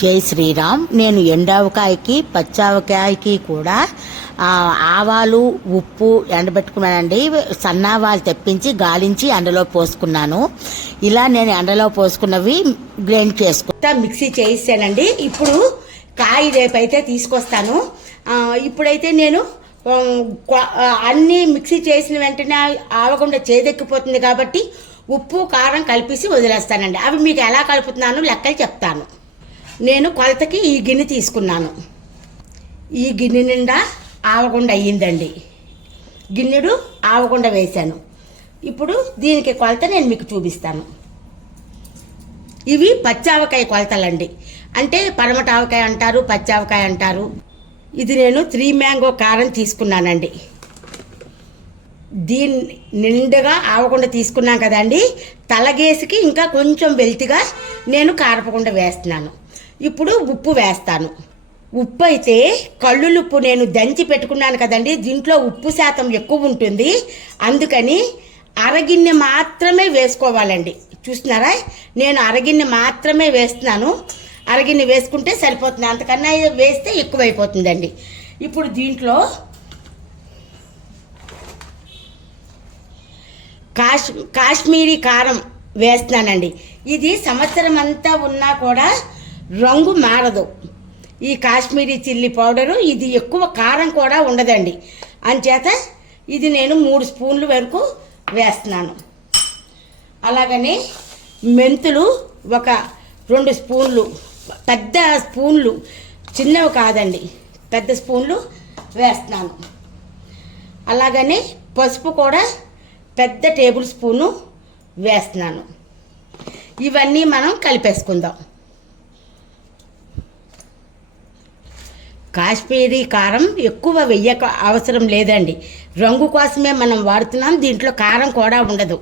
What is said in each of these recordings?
జై శ్రీరామ్. నేను ఎండావకాయకి పచ్చావకాయకి కూడా ఆవాలు ఉప్పు ఎండబెట్టుకున్నానండి. సన్నావాలు తెప్పించి గాలించి ఎండలో పోసుకున్నాను. ఇలా నేను ఎండలో పోసుకున్నవి గ్రైండ్ చేసుకుంటా మిక్సీ చేయిస్తానండి. ఇప్పుడు కాయ రేపైతే తీసుకొస్తాను. ఇప్పుడైతే నేను అన్నీ మిక్సీ చేసిన వెంటనే ఆవకుండా చేదెక్కిపోతుంది కాబట్టి ఉప్పు కారం కలిపేసి వదిలేస్తానండి. అవి మీకు ఎలా కలుపుతున్నాను లెక్కలు చెప్తాను. నేను కొలతకి ఈ గిన్నె తీసుకున్నాను. ఈ గిన్నె నిండా ఆవగుండ అయ్యిందండి. గిన్నెడు ఆవగుండ వేశాను. ఇప్పుడు దీనికి కొలత నేను మీకు చూపిస్తాను. ఇవి పచ్చావకాయ కొలతలండి. అంటే పరమటావకాయ అంటారు, పచ్చావకాయ అంటారు. ఇది నేను 3 మ్యాంగో కారం తీసుకున్నానండి. దీన్ని నిండుగా ఆవకుండా తీసుకున్నాం కదండి. తలగేసికి ఇంకా కొంచెం వెల్తిగా నేను కారపకుండా వేస్తున్నాను. ఇప్పుడు ఉప్పు వేస్తాను. ఉప్పు అయితే కళ్ళులుప్పు నేను దంచి పెట్టుకున్నాను కదండి. దీంట్లో ఉప్పు శాతం ఎక్కువ ఉంటుంది. అందుకని అరగిన్నె మాత్రమే వేసుకోవాలండి. చూస్తున్నారా, నేను అరగిన్నె మాత్రమే వేస్తున్నాను. అరగిన్నె వేసుకుంటే సరిపోతుంది. అంతకన్నా వేస్తే ఎక్కువైపోతుందండి. ఇప్పుడు దీంట్లో కాశ్మీరీ కారం వేస్తున్నానండి. ఇది సంవత్సరం అంతా ఉన్నా కూడా రంగు మారదు. ఈ కాశ్మీరీ చిల్లీ పౌడరు ఇది ఎక్కువ కారం కూడా ఉండదండి. అంచేత ఇది నేను 3 స్పూన్లు వరకు వేస్తున్నాను. అలాగని మెంతులు ఒక 2 స్పూన్లు, పెద్ద స్పూన్లు, చిన్నవి కాదండి, పెద్ద స్పూన్లు వేస్తున్నాను. అలాగని పసుపు కూడా పెద్ద టేబుల్ స్పూను వేస్తున్నాను. ఇవన్నీ మనం కలిపేసుకుందాం. కాశ్మీరీ కారం ఎక్కువ వెయ్యక అవసరం లేదండి. రంగు కోసమే మనం వాడుతున్నాం. దీంట్లో కారం కూడా ఉండదు.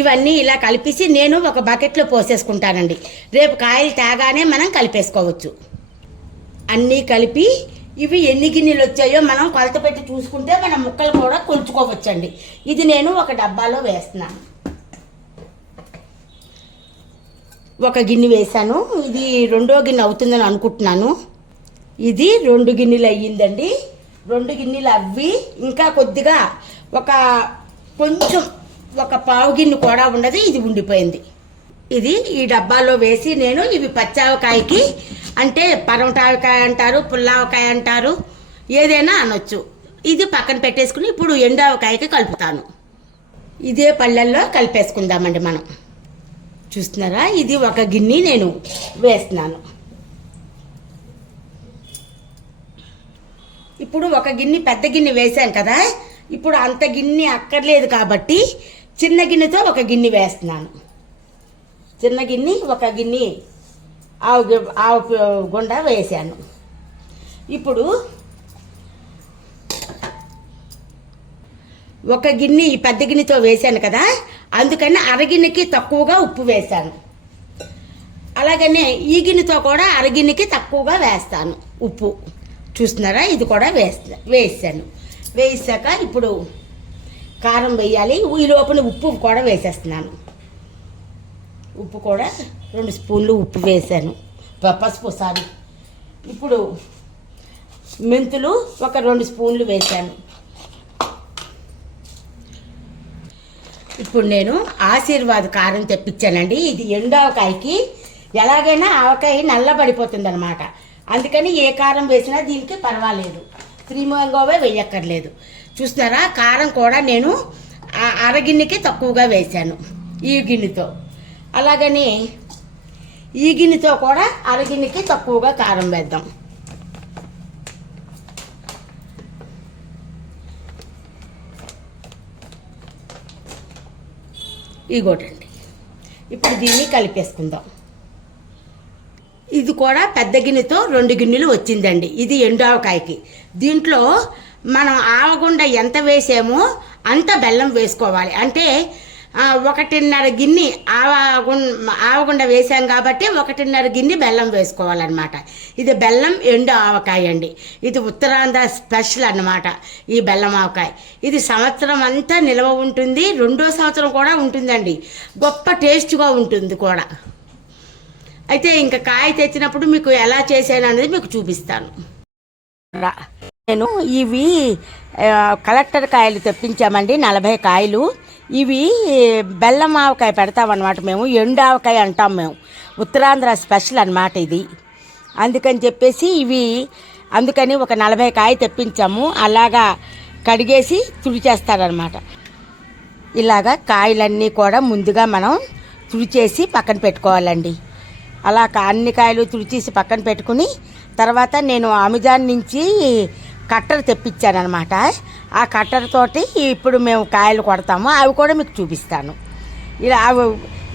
ఇవన్నీ ఇలా కలిపేసి నేను ఒక బకెట్లో పోసేసుకుంటానండి. రేపు కాయలు తేగానే మనం కలిపేసుకోవచ్చు. అన్నీ కలిపి ఇవి ఎన్ని గిన్నెలు వచ్చాయో మనం కొలత పెట్టి చూసుకుంటే మన ముక్కలు కూడా కొలుచుకోవచ్చండి. ఇది నేను ఒక డబ్బాలో వేస్తున్నాను. ఒక గిన్నె వేసాను. ఇది 2వ గిన్నె అవుతుందని అనుకుంటున్నాను. ఇది 2 గిన్నెలు అయ్యిందండి. 2 గిన్నెలు అవ్వి ఇంకా కొద్దిగా కొంచెం ఒక పావు గిన్నె కూడా ఉండదు. ఇది ఉండిపోయింది. ఇది ఈ డబ్బాలో వేసి నేను ఇవి పచ్చావకాయకి, అంటే పరమటావకాయ అంటారు, పుల్లావకాయ అంటారు, ఏదైనా అనొచ్చు. ఇది పక్కన పెట్టేసుకుని ఇప్పుడు ఎండావకాయకి కలుపుతాను. ఇదే పళ్ళల్లో కలిపేసుకుందామండి మనం. చూస్తున్నారా, ఇది ఒక గిన్నె నేను వేస్తున్నాను. ఇప్పుడు ఒక గిన్నె పెద్ద గిన్నె వేసాను కదా. ఇప్పుడు అంత గిన్నె అక్కర్లేదు కాబట్టి చిన్న గిన్నెతో ఒక గిన్నె వేస్తున్నాను. చిన్న గిన్నె ఒక గిన్నె ఆవు గుండ వేసాను. ఇప్పుడు ఒక గిన్నె ఈ పెద్ద గిన్నెతో వేసాను కదా, అందుకని అరగిన్నెకి తక్కువగా ఉప్పు వేసాను. అలాగనే ఈ గిన్నెతో కూడా అరగిన్నెకి తక్కువగా వేస్తాను ఉప్పు. చూస్తున్నారా, ఇది కూడా వేసాను. వేసాక ఇప్పుడు కారం వేయాలి. ఈ లోపల ఉప్పు కూడా వేసేస్తున్నాను. ఉప్పు కూడా 2 స్పూన్లు ఉప్పు వేసాను. పసుపు సారీ. ఇప్పుడు మెంతులు ఒక 2 స్పూన్లు వేసాను. ఇప్పుడు నేను ఆశీర్వాద్ కారం తెప్పించానండి. ఇది ఎండావకాయకి ఎలాగైనా ఆవకాయ నల్లబడిపోతుంది అనమాట. అందుకని ఏ కారం వేసినా దీనికి పర్వాలేదు. 3 మ్యాంగోవే వేయక్కర్లేదు. చూస్తున్నారా, కారం కూడా నేను అరగిన్నెకి తక్కువగా వేశాను ఈ గిన్నెతో. అలాగని ఈ గిన్నెతో కూడా అరగిన్నెకి తక్కువగా కారం వేద్దాం. ఇగోటండి. ఇప్పుడు దీన్ని కలిపేసుకుందాం. ఇది కూడా పెద్ద గిన్నెతో 2 గిన్నెలు వచ్చిందండి. ఇది ఎండావకాయకి. దీంట్లో మనం ఆవగుండ ఎంత వేసామో అంత బెల్లం వేసుకోవాలి. అంటే 1.5 గిన్నె ఆవగుండ వేసాం కాబట్టి 1.5 గిన్నె బెల్లం వేసుకోవాలన్నమాట. ఇది బెల్లం ఎండు ఆవకాయ అండి. ఇది ఉత్తరాంధ్ర స్పెషల్ అన్నమాట. ఈ బెల్లం ఆవకాయ ఇది సంవత్సరం అంతా నిల్వ ఉంటుంది. 2వ సంవత్సరం కూడా ఉంటుందండి. గొప్ప టేస్ట్గా ఉంటుంది కూడా. అయితే ఇంకా కాయ తెచ్చినప్పుడు మీకు ఎలా చేశాను అనేది మీకు చూపిస్తాను. నేను ఇవి కలెక్టర్ కాయలు తెప్పించామండి, 40 కాయలు. ఇవి బెల్లం ఆవకాయ పెడతామన్నమాట, మేము ఎండు ఆవకాయ అంటాం, మేము ఉత్తరాంధ్ర స్పెషల్ అన్నమాట ఇది. అందుకని చెప్పేసి అందుకని ఒక 40 కాయ తెప్పించాము. అలాగా కడిగేసి తుడిచేస్తారనమాట. ఇలాగా కాయలన్నీ కూడా ముందుగా మనం తుడిచేసి పక్కన పెట్టుకోవాలండి. అలా అన్ని కాయలు తుడిచేసి పక్కన పెట్టుకుని తర్వాత నేను అమెజాన్ నుంచి కట్టర్ తెప్పించానమాట. ఆ కట్టర్ తోటి ఇప్పుడు మేము కాయలు కొడతాము, అవి కూడా మీకు చూపిస్తాను. ఇలా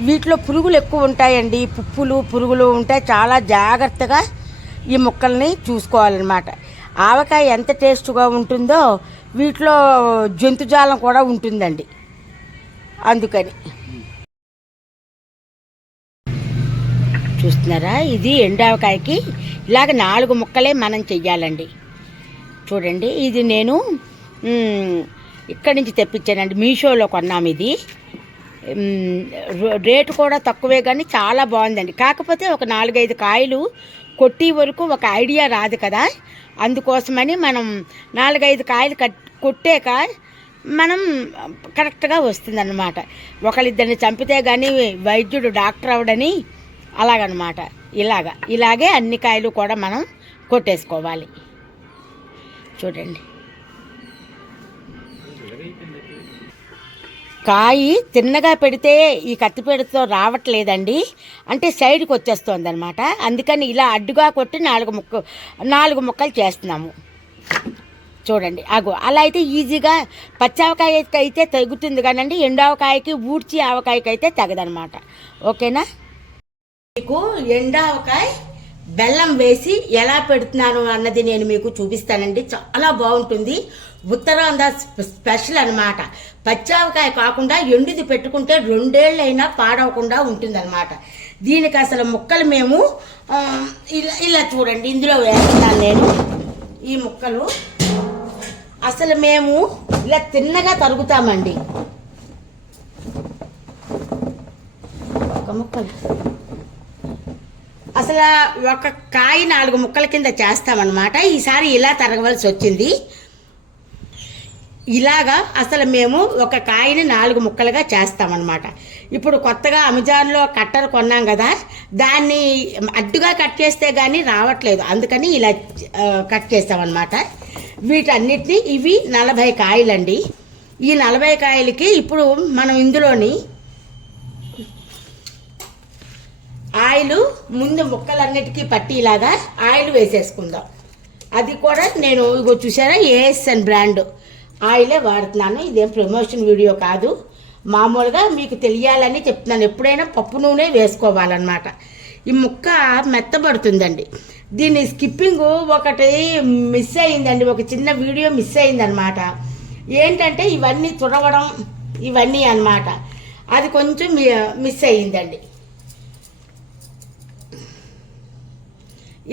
వీటిలో పురుగులు ఎక్కువ ఉంటాయండి, పురుగులు ఉంటాయి. చాలా జాగ్రత్తగా ఈ ముక్కల్ని చూసుకోవాలన్నమాట. ఆవకాయ ఎంత టేస్ట్గా ఉంటుందో వీటిలో జంతుజాలం కూడా ఉంటుందండి. అందుకని చూస్తున్నారా, ఇది ఎండావకాయకి ఇలాగ 4 ముక్కలే మనం చెయ్యాలండి. చూడండి, ఇది నేను ఇక్కడి నుంచి తెప్పించానండి, మీషోలో కొన్నాము. ఇది రేటు కూడా తక్కువే కానీ చాలా బాగుందండి. కాకపోతే ఒక 4-5 కాయలు కొట్టి వరకు ఒక ఐడియా రాదు కదా, అందుకోసమని మనం 4-5 కాయలు కొట్టాక మనం కరెక్ట్గా వస్తుందన్నమాట. ఒకళ్ళిద్దరిని చంపితే కానీ వైద్యుడు డాక్టర్ అవడని అలాగనమాట. ఇలాగే అన్ని కాయలు కూడా మనం కొట్టేసుకోవాలి. చూడండి, కాయి తిన్నగా పెడితే ఈ కత్తిపీడతో రావట్లేదండి, అంటే సైడ్కి వచ్చేస్తుంది అనమాట. అందుకని ఇలా అడ్డుగా కొట్టి 4 ముక్కలు చేస్తున్నాము. చూడండి, అలా అయితే ఈజీగా పచ్చావకాయకి అయితే తెగుతుంది కానండి, ఎండావకాయకి ఊడ్చి ఆవకాయకి అయితే తెగదనమాట. ఓకేనా? మీకు ఎండావకాయ బెల్లం వేసి ఎలా పెడుతున్నాను అన్నది నేను మీకు చూపిస్తానండి. చాలా బాగుంటుంది, ఉత్తరాంధ్ర స్పెషల్ అనమాట. పచ్చావకాయ కాకుండా ఎండుది పెట్టుకుంటే 2 ఏళ్ళైనా పాడవకుండా ఉంటుందన్నమాట. దీనికి అసలు ముక్కలు మేము ఇలా చూడండి, ఇందులో వేస్తున్నాను నేను ఈ ముక్కలు. అసలు మేము ఇలా తిన్నగా తరుగుతామండి. ఒక ముక్కలు అసలు ఒక కాయ 4 ముక్కల కింద చేస్తామన్నమాట. ఈసారి ఇలా తరగవలసి వచ్చింది. ఇలాగా అసలు మేము ఒక కాయని 4 ముక్కలుగా చేస్తామన్నమాట. ఇప్పుడు కొత్తగా అమెజాన్లో కట్టర్ కొన్నాం కదా, దాన్ని అడ్డుగా కట్ చేస్తే కానీ రావట్లేదు, అందుకని ఇలా కట్ చేస్తామన్నమాట. వీటన్నిటిని ఇవి 40 కాయలండి. ఈ 40 కాయలకి ఇప్పుడు మనం ఇందులోని ఆయిల్ ముందు ముక్కలన్నిటికీ పట్టిలాగా ఆయిల్ వేసేసుకుందాం. అది కూడా నేను చూసారా, ఏఎస్ఎన్ బ్రాండ్ ఆయిలే వాడుతున్నాను. ఇదేం ప్రమోషన్ వీడియో కాదు, మామూలుగా మీకు తెలియాలని చెప్తున్నాను. ఎప్పుడైనా పప్పు నూనె వేసుకోవాలన్నమాట. ఈ ముక్క మెత్తబడుతుందండి. దీని స్కిప్పింగ్ ఒకటి మిస్ అయిందండి, ఒక చిన్న వీడియో మిస్ అయిందనమాట. ఏంటంటే ఇవన్నీ తుడవడం ఇవన్నీ అన్నమాట, అది కొంచెం మిస్ అయ్యిందండి.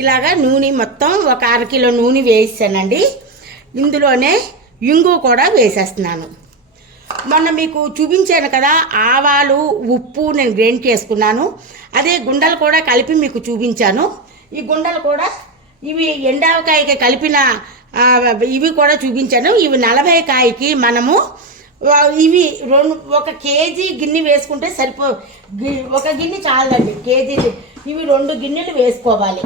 ఇలాగా నూనె మొత్తం ఒక 1/2 కిలో నూనె వేసానండి. ఇందులోనే ఇంగు కూడా వేసేస్తున్నాను. మొన్న మీకు చూపించాను కదా, ఆవాలు ఉప్పు నేను గ్రైండ్ చేసుకున్నాను. అదే గుండలు కూడా కలిపి మీకు చూపించాను. ఈ గుండలు కూడా ఇవి ఎండావకాయకి కలిపిన ఇవి కూడా చూపించాను. ఇవి 40 కాయకి మనము ఇవి 1 కేజీ గిన్నె వేసుకుంటే ఒక గిన్నె చాలండి, కేజీ. ఇవి 2 గిన్నెలు వేసుకోవాలి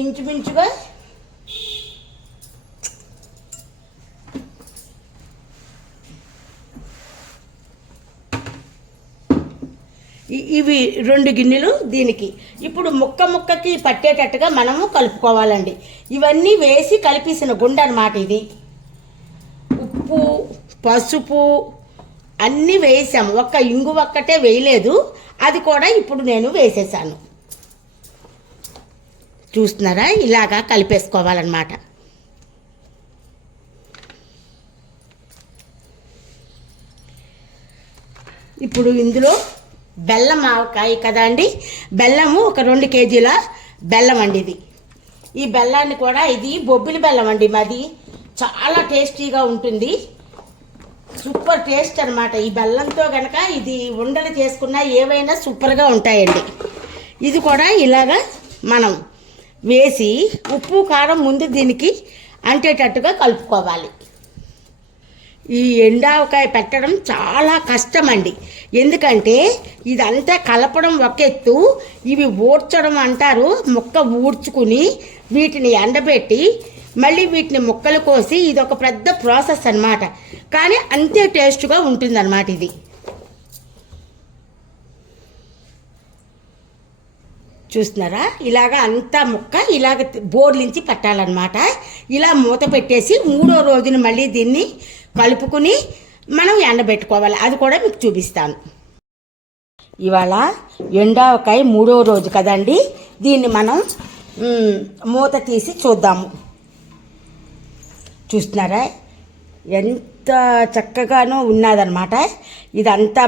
ఇంచుమించుగా. ఇవి 2 గిన్నెలు దీనికి. ఇప్పుడు ముక్కకి పట్టేటట్టుగా మనము కలుపుకోవాలండి. ఇవన్నీ వేసి కలిపేసిన గుండ అన్నమాట ఇది. ఉప్పు పసుపు అన్నీ వేసాము, ఒక్క ఇంగు ఒక్కటే వేయలేదు, అది కూడా ఇప్పుడు నేను వేసేసాను. చూస్తున్నారా, ఇలాగా కలిపేసుకోవాలన్నమాట. ఇప్పుడు ఇందులో బెల్లం ఆవకాయ కదా అండి, బెల్లము ఒక 2 కేజీల బెల్లం అండి ఇది. ఈ బెల్లాన్ని కూడా, ఇది బొబ్బిలి బెల్లం అండి మాది, చాలా టేస్టీగా ఉంటుంది. సూపర్ టేస్ట్ అనమాట. ఈ బెల్లంతో కనుక ఇది ఉండలు చేసుకున్నా ఏవైనా సూపర్గా ఉంటాయండి. ఇది కూడా ఇలాగా మనం వేసి ఉప్పు కారం ముందు దీనికి అంటేటట్టుగా కలుపుకోవాలి. ఈ ఎండావకాయ పెట్టడం చాలా కష్టం అండి. ఎందుకంటే ఇదంతా కలపడం ఒక ఎత్తు, ఇవి ఊడ్చడం అంటారు. ముక్క ఊడ్చుకుని వీటిని ఎండబెట్టి మళ్ళీ వీటిని ముక్కలు కోసి ఇది ఒక పెద్ద ప్రాసెస్ అన్నమాట. కానీ అంతే టేస్ట్గా ఉంటుందన్నమాట. ఇది చూస్తున్నారా, ఇలాగ అంతా ముక్క ఇలాగ బోర్లించి పెట్టాలన్నమాట. ఇలా మూత పెట్టేసి 3వ రోజున మళ్ళీ దీన్ని కలుపుకుని మనం ఎండబెట్టుకోవాలి. అది కూడా మీకు చూపిస్తాను. ఇవాళ ఎండావకాయ 3వ రోజు కదండి. దీన్ని మనం మూత తీసి చూద్దాము. చూస్తున్నారా, ఎంత చక్కగానో ఉన్నదన్నమాట. ఇదంతా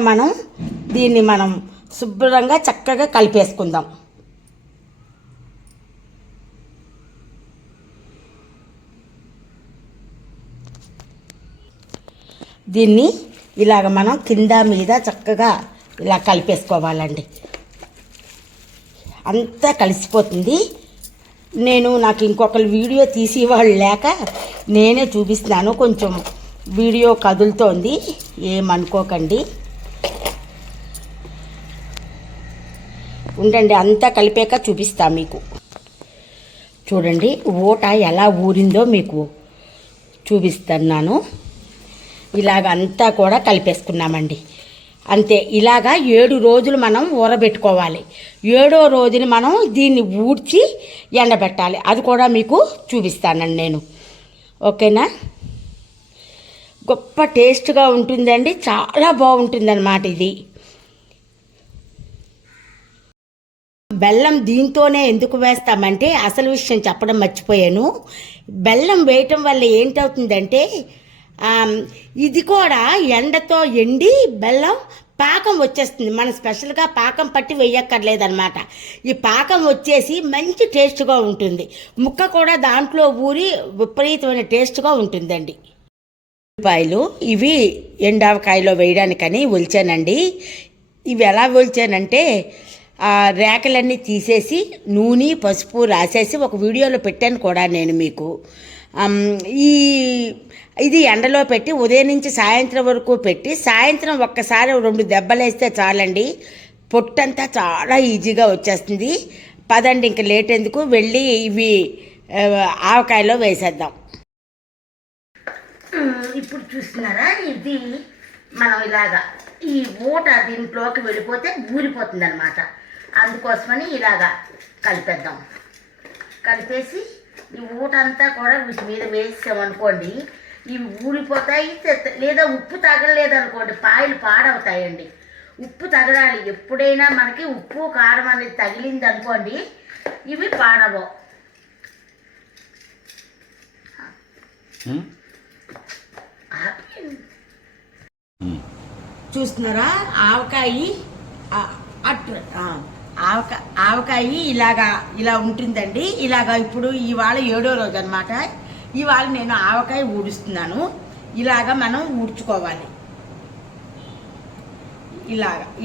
దీన్ని మనం శుభ్రంగా చక్కగా కలిపేసుకుందాం. దీన్ని ఇలాగ మనం కింద మీద చక్కగా ఇలా కలిపేసుకోవాలండి. అంతా కలిసిపోతుంది. నాకు ఇంకొకరు వీడియో తీసి వాళ్ళు లేక నేనే చూపిస్తున్నాను. కొంచెం వీడియో కదులుతోంది, ఏమనుకోకండి. ఉండండి, అంతా కలిపాక చూపిస్తా మీకు. చూడండి ఊట ఎలా ఊరిందో మీకు చూపిస్తున్నాను. ఇలాగ అంతా కూడా కలిపేసుకున్నామండి. అంతే. ఇలాగా 7 రోజులు మనం ఊరబెట్టుకోవాలి. 7వ రోజుని మనం దీన్ని ఊడ్చి ఎండబెట్టాలి. అది కూడా మీకు చూపిస్తానండి నేను. ఓకేనా? గొప్ప టేస్ట్గా ఉంటుందండి. చాలా బాగుంటుందన్నమాట ఇది. బెల్లం దీంతోనే ఎందుకు వేస్తామంటే అసలు విషయం చెప్పడం మర్చిపోయాను. బెల్లం వేయటం వల్ల ఏంటవుతుందంటే ఇది కూడా ఎండతో ఎండి బెల్లం పాకం వచ్చేస్తుంది. మనం స్పెషల్గా పాకం పట్టి వేయక్కర్లేదన్నమాట. ఈ పాకం వచ్చేసి మంచి టేస్ట్గా ఉంటుంది. ముక్క కూడా దాంట్లో ఊరి విపరీతమైన టేస్ట్గా ఉంటుందండి. ఉల్లిపాయలు ఇవి ఎండావకాయలో వేయడానికని ఒలిచానండి. ఇవి ఎలా ఒలిచానంటే రేకలన్నీ తీసేసి నూనె పసుపు రాసేసి ఒక వీడియోలో పెట్టాను కూడా నేను మీకు. ఇది ఎండలో పెట్టి ఉదయం నుంచి సాయంత్రం వరకు పెట్టి సాయంత్రం ఒక్కసారి 2 దెబ్బలేస్తే చాలండి. పొట్టంతా చాలా ఈజీగా వచ్చేస్తుంది. పదండి, ఇంక లేట్ ఎందుకు, వెళ్ళి ఇవి ఆవకాయలో వేసేద్దాం. ఇప్పుడు చూస్తున్నారా, ఇది మనం ఇలాగా ఈ ఊట దీంట్లోకి వెళ్ళిపోతే ఊరిపోతుంది అనమాట. అందుకోసమని ఇలాగా కలిపేద్దాం. కలిపేసి ఈ ఊట అంతా కూడా వీటి మీద వేసామనుకోండి, ఇవి ఊరిపోతాయి. లేదా ఉప్పు తగలలేదనుకోండి పాయలు పాడవుతాయండి. ఉప్పు తగలాలి. ఎప్పుడైనా మనకి ఉప్పు కారం అనేది తగిలింది అనుకోండి, ఇవి పాడవు. చూస్తున్నారా, ఆవకాయ ఇలా ఉంటుందండి. ఇప్పుడు ఇవాళ 7వ రోజు అనమాట. ఇవాళ నేను ఆవకాయ ఊడుస్తున్నాను. మనం ఊడ్చుకోవాలి.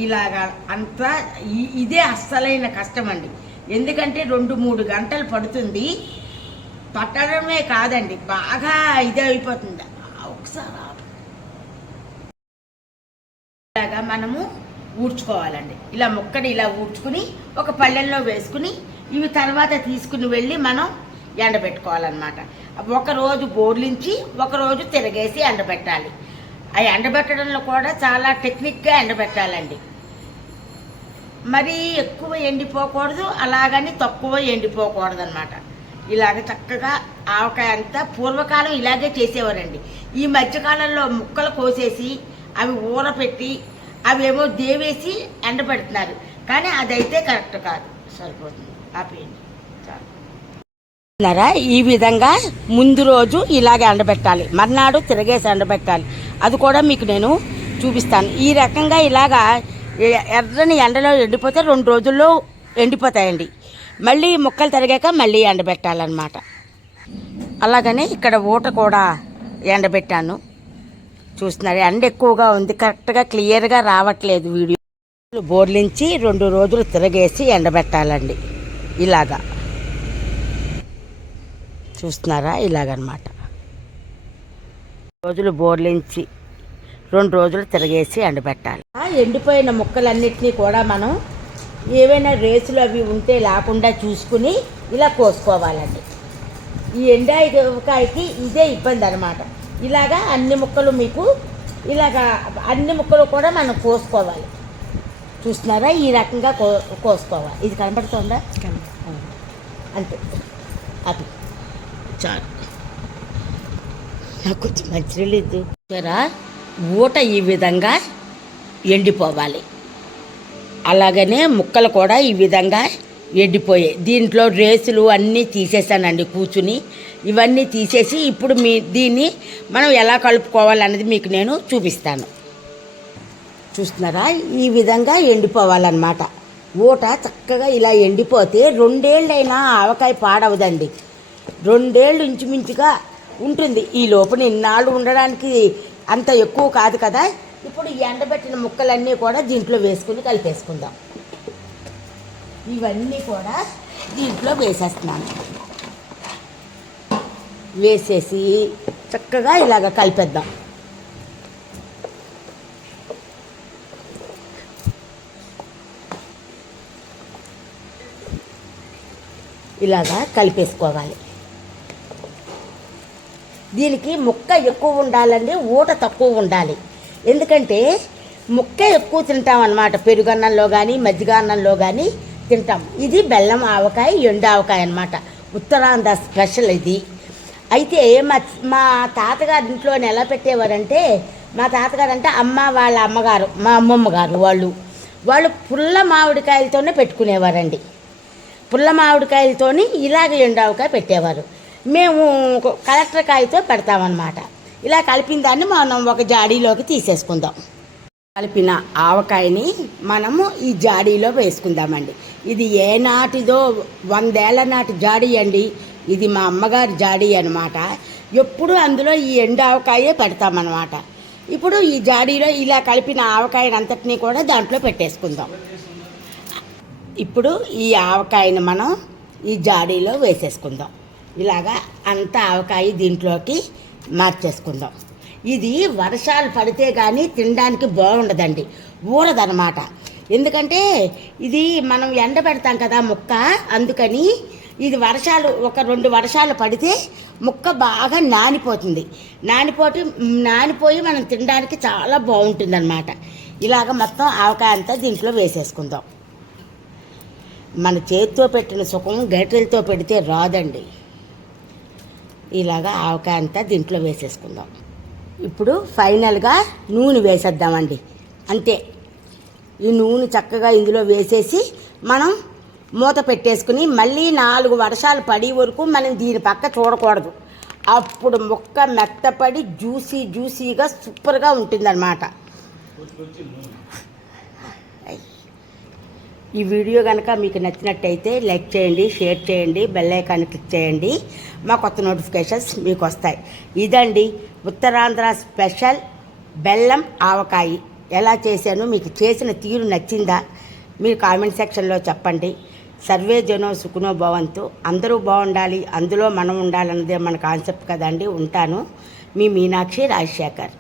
ఇలాగా అంతా ఇదే అస్సలైన కష్టం అండి. ఎందుకంటే 2-3 గంటలు పడుతుంది. పట్టడమే కాదండి, బాగా ఇదే అయిపోతుంది. ఒకసారి మనము ఊడ్చుకోవాలండి. ముక్కని ఇలా ఊడ్చుకుని ఒక పళ్ళెల్లో వేసుకుని ఇవి తర్వాత తీసుకుని వెళ్ళి మనం ఎండబెట్టుకోవాలన్నమాట. ఒకరోజు బోర్లించి ఒకరోజు తిరగేసి ఎండబెట్టాలి. ఆ ఎండబెట్టడంలో కూడా చాలా టెక్నిక్గా ఎండబెట్టాలండి. మరీ ఎక్కువ ఎండిపోకూడదు, అలాగని తక్కువ ఎండిపోకూడదు అనమాట. చక్కగా ఆవకాయ అంతా పూర్వకాలం ఇలాగే చేసేవారండి. ఈ మధ్యకాలంలో ముక్కలు కోసేసి అవి ఊరపెట్టి అవేమో దేవేసి ఎండబెడుతున్నారు. కానీ అదైతే కరెక్ట్ కాదు. సరిపోతుంది, ఆపేయండి. ఈ విధంగా ముందు రోజు ఇలాగే ఎండబెట్టాలి, మర్నాడు తిరగేసి ఎండబెట్టాలి. అది కూడా మీకు నేను చూపిస్తాను. ఈ రకంగా ఎర్రని ఎండలో ఎండిపోతే 2 రోజుల్లో ఎండిపోతాయండి. మళ్ళీ ముక్కలు తరిగాక మళ్ళీ ఎండబెట్టాలన్నమాట. అలాగనే ఇక్కడ ఊట కూడా ఎండబెట్టాను. చూస్తున్నారు, ఎండ ఎక్కువగా ఉంది, కరెక్ట్గా క్లియర్గా రావట్లేదు వీడియో. బోర్లించి 2 రోజులు తిరగేసి ఎండబెట్టాలండి. ఇలాగా చూస్తున్నారా, ఇలాగనమాట. రోజులు బోర్లించి 2 రోజులు తిరగేసి ఎండబెట్టాలి. ఎండిపోయిన ముక్కలన్నిటినీ కూడా మనం ఏవైనా రేసులు అవి ఉంటే లేకుండా చూసుకుని ఇలా కోసుకోవాలండి. ఈ ఎండాకాయకి ఇదే ఇబ్బంది అనమాట. ఇలాగా అన్ని ముక్కలు మీకు ఇలాగా అన్ని ముక్కలు కూడా మనం కోసుకోవాలి. చూస్తున్నారా, ఈ రకంగా కోసుకోవాలి. ఇది కనబడుతుందా? అంతే, అది చాలు. నాకు కొంచెం మంచినీళ్ళు ఇద్దు. ఊట ఈ విధంగా ఎండిపోవాలి. అలాగనే ముక్కలు కూడా ఈ విధంగా ఎండిపోయాయి. దీంట్లో రేసులు అన్నీ తీసేసానండి కూర్చుని. ఇవన్నీ తీసేసి ఇప్పుడు దీన్ని మనం ఎలా కలుపుకోవాలన్నది మీకు నేను చూపిస్తాను. చూస్తున్నారా, ఈ విధంగా ఎండిపోవాలన్నమాట. ఊట చక్కగా ఇలా ఎండిపోతే 2 ఏళ్ళైనా ఆవకాయ పాడవదండి. 2 ఏళ్ళు ఇంచుమించుగా ఉంటుంది. ఈ లోపల ఇన్నాళ్ళు ఉండడానికి అంత ఎక్కువ కాదు కదా. ఇప్పుడు ఈ ఎండబెట్టిన ముక్కలన్నీ కూడా దీంట్లో వేసుకుని కలిపేసుకుందాం. ఇవన్నీ కూడా దీంట్లో వేసేస్తున్నాను. వేసేసి చక్కగా ఇలాగ కలిపేద్దాం. ఇలాగా కలిపేసుకోవాలి. దీనికి ముక్క ఎక్కువ ఉండాలండి, ఊట తక్కువ ఉండాలి. ఎందుకంటే ముక్క ఎక్కువ తింటాం అన్నమాట. పెరుగన్నంలో కానీ మజ్జిగ అన్నంలో కానీ తింటాం. ఇది బెల్లం ఆవకాయ, ఎండు ఆవకాయ అన్నమాట. ఉత్తరాంధ్ర స్పెషల్ ఇది. అయితే మా తాతగారి ఇంట్లో ఎలా పెట్టేవారంటే, మా తాతగారు అంటే అమ్మ వాళ్ళ అమ్మగారు, మా అమ్మమ్మ గారు వాళ్ళు పుల్ల మామిడికాయలతోనే పెట్టుకునేవారండి. పుల్ల మామిడికాయలతోని ఇలాగ ఎండు ఆవకాయ పెట్టేవారు. మేము కలెక్టర్ కాయతో పెడతామన్నమాట. ఇలా కలిపిన దాన్ని మనం ఒక జాడీలోకి తీసేసుకుందాం. కలిపిన ఆవకాయని మనము ఈ జాడీలో వేసుకుందామండి. ఇది ఏనాటిదో 100 ఏళ్ల నాటి జాడీ అండి. ఇది మా అమ్మగారి జాడీ అనమాట. ఎప్పుడు అందులో ఈ ఎండు ఆవకాయే పెడతామన్నమాట. ఇప్పుడు ఈ జాడీలో ఇలా కలిపిన ఆవకాయని అంతటినీ కూడా దాంట్లో పెట్టేసుకుందాం. ఇప్పుడు ఈ ఆవకాయని మనం ఈ జాడీలో వేసేసుకుందాం. ఇలాగా అంత ఆవకాయ దీంట్లోకి మార్చేసుకుందాం. ఇది వర్షాలు పడితే కానీ తినడానికి బాగుండదండి, ఊరదనమాట. ఎందుకంటే ఇది మనం ఎండబెడతాం కదా ముక్క, అందుకని ఇది ఒక 2 వర్షాలు పడితే ముక్క బాగా నానిపోయి మనం తినడానికి చాలా బాగుంటుంది అనమాట. ఇలాగ మొత్తం ఆవకాయ అంతా దీంట్లో వేసేసుకుందాం. మన చేతితో పెట్టిన సుఖం గరిటెలతో పెడితే రాదండి. ఇలాగా ఆవకాయ అంతా దీంట్లో వేసేసుకుందాం. ఇప్పుడు ఫైనల్గా నూనె వేసేద్దామండి. అంతే, ఈ నూనె చక్కగా ఇందులో వేసేసి మనం మూత పెట్టేసుకుని మళ్ళీ 4 వర్షాలు పడే వరకు మనం దీని పక్క చూడకూడదు. అప్పుడు ముక్క మెత్తపడి జ్యూసీగా సూపర్గా ఉంటుందన్నమాట. ఈ వీడియో కనుక మీకు నచ్చినట్టయితే లైక్ చేయండి, షేర్ చేయండి, బెల్ ఐకాన్ క్లిక్ చేయండి. మా కొత్త నోటిఫికేషన్స్ మీకు వస్తాయి. ఇదండి ఉత్తరాంధ్ర స్పెషల్ బెల్లం ఆవకాయ. ఎలా చేశాను, మీకు చేసిన తీరు నచ్చిందా మీరు కామెంట్ సెక్షన్లో చెప్పండి. సర్వే జనో సుఖనో భవంతు. అందరూ బాగుండాలి, అందులో మనం ఉండాలన్నదే మన కాన్సెప్ట్ కదండి. ఉంటాను, మీ మీనాక్షి రాజశేఖర్.